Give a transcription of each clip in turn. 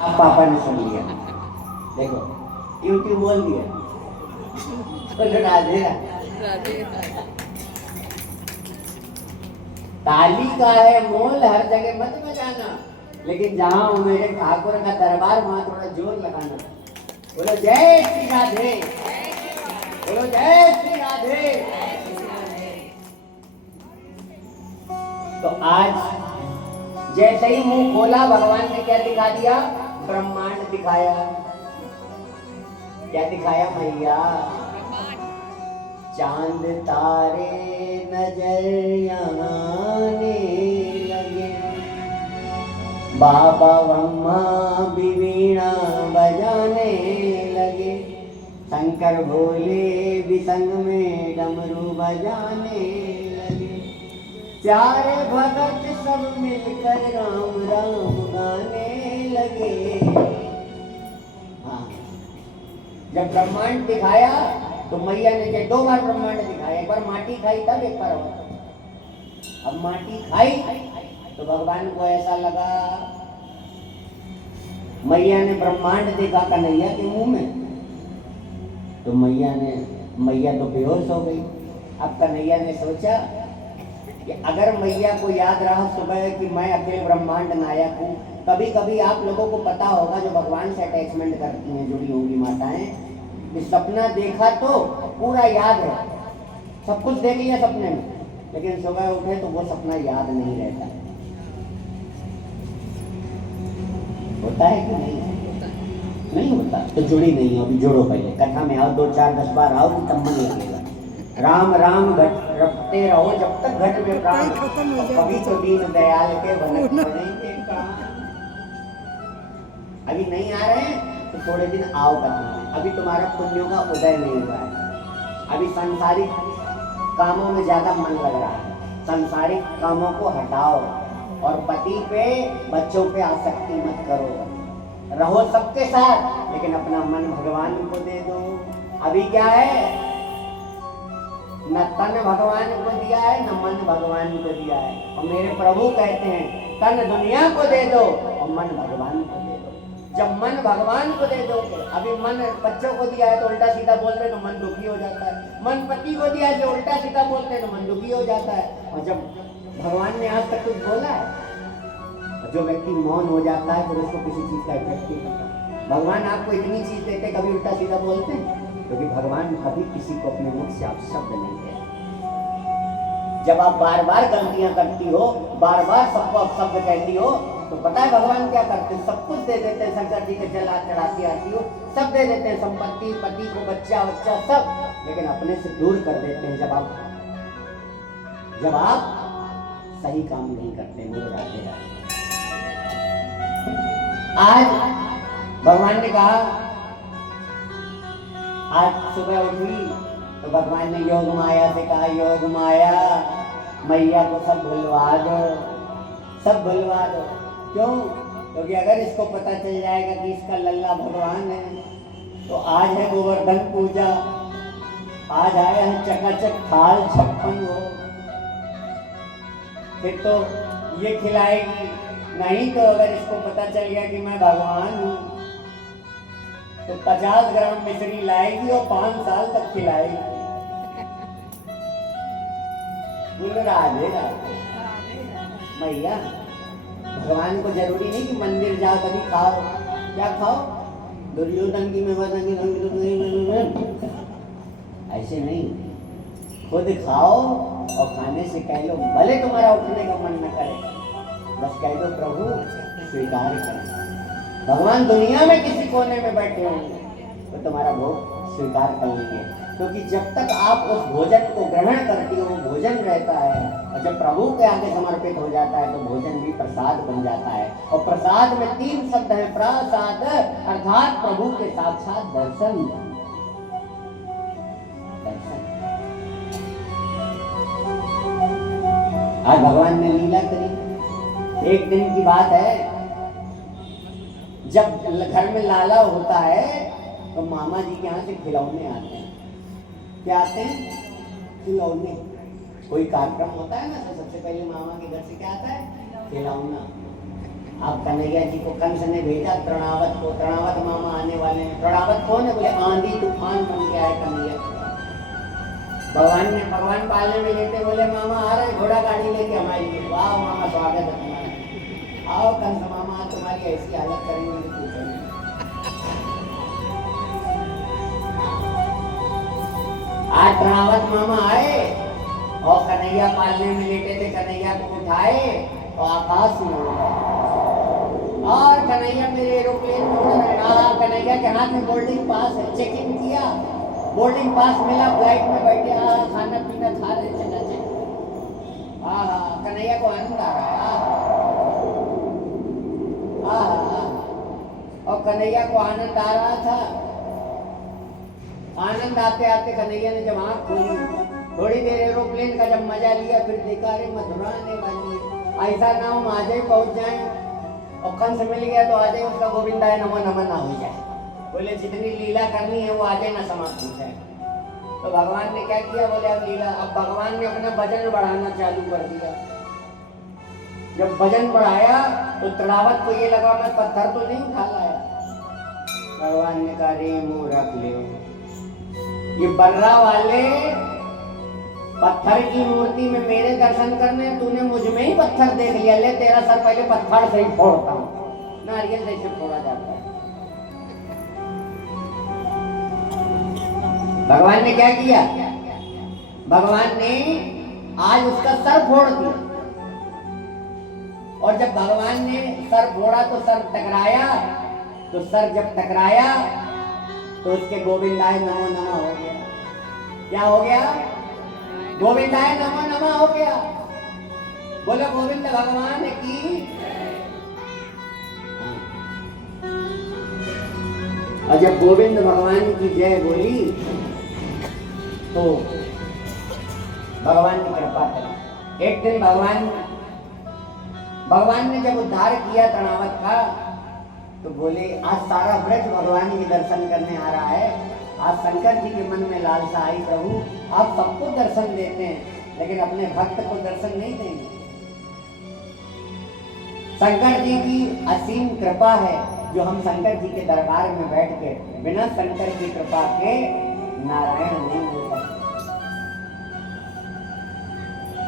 आप पापा ने सुन लिया, देखो यूट्यूब बोल दिया, बोलो राधे राधे। ताली का है मोल, हर जगह मत बजाना, लेकिन जहां हो मेरे ठाकुर का दरबार वहां थोड़ा जोर लगाना। बोलो जय श्री राधे, बोलो जय श्री राधे। तो आज जैसे ही मुंह खोला भगवान ने क्या दिखा दिया? ब्रह्मांड दिखाया। क्या दिखाया भैया? चांद तारे नजर आने लगे, बाबा ब्रह्मा भी वीणा बजाने लगे, शंकर भोले भी संग में डमरू बजाने लगे, प्यारे भगत सब मिलकर राम राम गाने लगे। हाँ, जब ब्रह्मांड दिखाया तो मैया ने दो बार ब्रह्मांड दिखाया, एक बार माटी खाई तब एक बार और। अब माटी खाई तो भगवान को ऐसा लगा, मैया ने ब्रह्मांड देखा कन्हैया के मुंह में, तो मैया तो बेहोश हो गई। अब कन्हैया ने सोचा कि अगर मैया को याद रहा सुबह कि मैं अकेले ब्रह्मांड नायक हूँ। कभी कभी आप लोगों को पता होगा जो भगवान से अटैचमेंट करती हैं, जुड़ी होंगी माताएं, कि सपना देखा तो पूरा याद है, सब कुछ देख लिया सपने में, लेकिन सुबह उठे तो वो सपना याद नहीं रहता। होता है कि नहीं? नहीं होता तो जुड़ी नहीं हो, अभी जोड़ो, पहले कथा में आओ, 2 4 10 बार आओ, तब मन लगेगा। राम राम घट रखते रहो जब तक घट में प्राण, कभी तो दीन दयाल के भनक पड़ेंगे काम। अभी नहीं आ रहे हैं तो थोड़े दिन आओ कथा में। अभी तुम्हारा पुण्यों का उदय नहीं हुआ है, अभी सांसारिक कामों में ज्यादा मन लग रहा है। सांसारिक कामों को हटाओ और पति पे बच्चों पे आसक्ति मत करो। रहो सबके साथ लेकिन अपना मन भगवान को दे दो। अभी क्या है, न तन भगवान को दिया है न मन भगवान को दिया है, और मेरे प्रभु कहते हैं तन दुनिया को दे दो और मन भगवान को दे दो। जब मन भगवान को दे दोगे, अभी मन बच्चों को दिया है तो उल्टा सीधा बोलते हैं तो मन दुखी हो जाता है, मन पति को दिया है जो उल्टा सीधा बोलते हैं तो मन दुखी हो जाता है। और जब भगवान ने आज तक कुछ बोला है, जो व्यक्ति मौन हो जाता है फिर उसको किसी चीज का इफेक्ट नहीं होता। भगवान आपको इतनी चीज देते कभी उल्टा सीधा बोलते हैं, क्योंकि भगवान कभी किसी को अपने मुख से आप शब्द नहीं देते। जब आप बार बार गलतियां करती हो, बार बार सबको आप शब्द कहती हो, तो पता है भगवान क्या करते हैं? सब कुछ दे देते हैं। शंकर जी के जल चढ़ाती आती हो, सब दे देते हैं, संपत्ति, पति को, बच्चा सब, लेकिन अपने से दूर कर देते हैं जब आप सही काम नहीं करते। वो राधे राधे। आज भगवान ने कहा, आज सुबह उठी तो भगवान ने योग माया से कहा, योग माया मैया को सब भुलवा दो, सब भुलवा दो। क्यों? क्योंकि अगर इसको पता चल जाएगा कि इसका लल्ला भगवान है, तो आज है गोवर्धन पूजा, आज आया है चकाचक थाल 56 हो, फिर तो ये खिलाएगी। नहीं तो अगर इसको पता चल गया कि मैं भगवान हूँ तो 50 ग्राम मिश्री लाएगी और 5 साल तक खिलाएगी। बोलो राधे राधे। मैया भगवान को जरूरी नहीं कि मंदिर जाओ तभी खाओ। क्या खाओ? दुर्योधन की ऐसे नहीं, खुद खाओ और खाने से कह लो, भले तुम्हारा उठने का मन न करे, बस कह दो प्रभु स्वीकार करें। भगवान दुनिया में किसी कोने में बैठे होंगे तो तुम्हारा भोग स्वीकार कर लेंगे, क्योंकि जब तक आप उस भोजन को ग्रहण करती हो वो भोजन रहता है, और जब प्रभु के आगे समर्पित हो जाता है तो भोजन भी प्रसाद बन जाता है। और प्रसाद में 3 शब्द है, प्रसाद, अर्थात प्रभु के साक्षात दर्शन। आज भगवान ने लीला करी। एक दिन की बात है, जब घर में लाला होता है तो मामा जी के यहाँ से खिलौने आते हैं। क्या आते हैं? खिलौने। कोई कार्यक्रम होता है ना तो सबसे पहले मामा के घर से क्या आता है? खिलौना। अब कन्हैया जी को कंस ने भेजा तृणावत को, तृणावत मामा आने वाले हैं। तृणावत कौन है? बोले आंधी तूफान बन के आए कन्हैया। भगवान पालने में लेते, बोले मामा आ रहे घोड़ा गाड़ी लेके हमारे लिए। वाह मामा स्वागत है तुम्हारा, आओ कंस मामा तुम्हारी ऐसी हालत करेंगे कि पूछो नहीं। आज तृणावत मामा आए और कन्हैया पालने में लेटे थे, कन्हैया को उठाए और आकाश में उड़ गए। और कन्हैया मेरे एरोप्लेन में उड़ रहे। कन्हैया के हाथ में बोर्डिंग पास है, चेक इन किया, बोर्डिंग पास मिला, फ्लाइट में बैठे, खाना पीना खा रहे, चकाचक। कन्हैया को आनंद आ रहा है। और कन्हैया को आनंद आ रहा था। आनंद आते आते कन्हैया ने जब आँख खोली, थोड़ी देर एरोप्लेन का जब मजा लिया, फिर देखा अरे मथुरा आने वाली है। ऐसा ना हम आज ही पहुंच जाए और कंस मिल गया तो आज ही उसका गोविंदाय नमो नमः ना हो जाए। बोले जितनी लीला करनी है वो आज ही ना समाप्त हो जाए। तो भगवान ने क्या किया? बोले अब लीला, अब भगवान ने अपना वजन बढ़ाना चालू कर दिया। जब वजन बढ़ाया तो तृणावत को ये लगा मैं पत्थर तो नहीं उठा लाया। भगवान ने कहा रे मुंह रख ले, ये बर्रा वाले पत्थर की मूर्ति में मेरे दर्शन करने, तूने मुझ में ही पत्थर देख लिया। ले तेरा सर पहले पत्थर से ही फोड़ता हूँ। नारियल से फोड़ा जाता है। भगवान ने क्या किया? भगवान ने आज उसका सर फोड़ दिया। और जब भगवान ने सर फोड़ा तो सर टकराया, तो सर जब टकराया तो उसके गोविंदाय नमो नमः हो गया। क्या हो गया? गोविंदाय नमो नमः हो गया। बोलो गोविंद भगवान की। और जब गोविंद भगवान की जय बोली तो भगवान की कृपा करी। एक दिन भगवान ने जब उद्धार किया तृणावत का, तो बोले आज सारा ब्रज भगवान के दर्शन करने आ रहा है। आज शंकर जी के मन में लालसा आई, प्रभु आप सबको दर्शन देते हैं लेकिन अपने भक्त को दर्शन नहीं देंगे। शंकर जी की असीम कृपा है जो हम शंकर जी के दरबार में बैठ के बिना शंकर की कृपा के नारायण नहीं मिल सकते।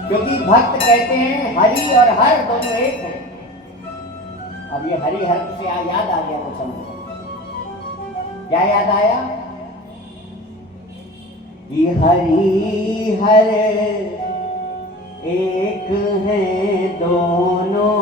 क्योंकि भक्त कहते हैं हरि और हर दोनों एक हैं। अब ये हरि हर से याद आ गया वो समझ। क्या याद आया? कि हरि हर एक हैं दोनों